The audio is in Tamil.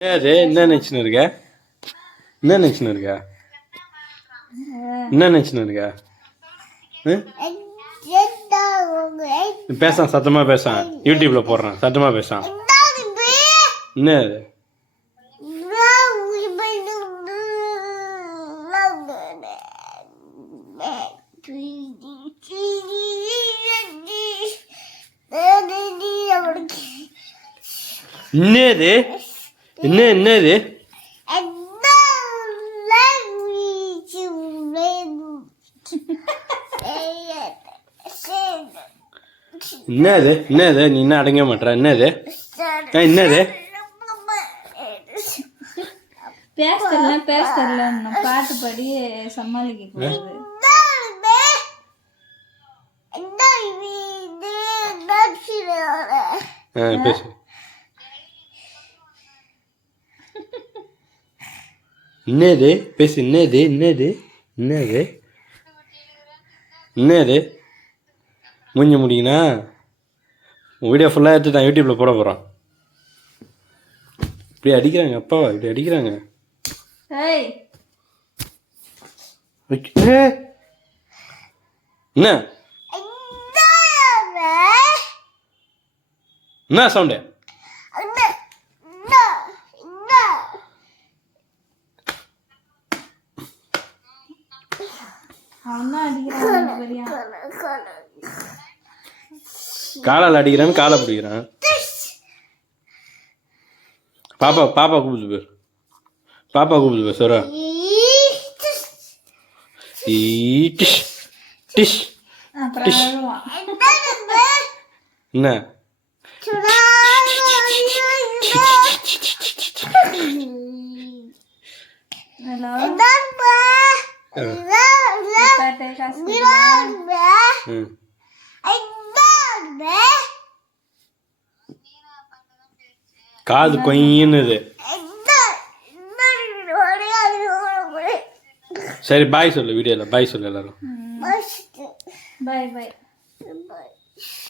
அது என்ன நினச்சின்னு இருக்க? என்ன நினச்சின்னு இருக்க? என்ன நினச்சின்னு இருக்க? பேசான் சத்தமாக பேசான். யூடியூப்ல போடுறான் சத்தமாக பேசான். என்ன அது? என்னது? என்னது? என்னது? என்னது? நீ என்ன அடங்க மாட்டற? என்னது? என்னது? பேச தெரியல பாட்டு பாடி சமாளிக்க கூடாது. பேசு. என்னது? பேசு. என்னது? என்னது? என்னது? என்னது? மூஞ்சி முடியுண்ணா வீடியோ ஃபுல்லாக எடுத்து நான் யூடியூப்பில் போட போகிறோம். இப்படி அடிக்கிறாங்க அப்பாவா, இப்படி அடிக்கிறாங்க. என்ன என்ன சவுண்டு? காலால் அடிக்கிறான்னு காலை பிடிக்கிறான். பாப்பா பாப்பா கூப்பிட்டு போயிரு. பாப்பா கூப்பிட்டு போய் சொல்ற. Dish dish dish. என்ன காது கொயின்னுது. சரி பாய் சொல்லு, வீடியோல பாய் சொல்லு எல்லாரும். பாய் பாய்.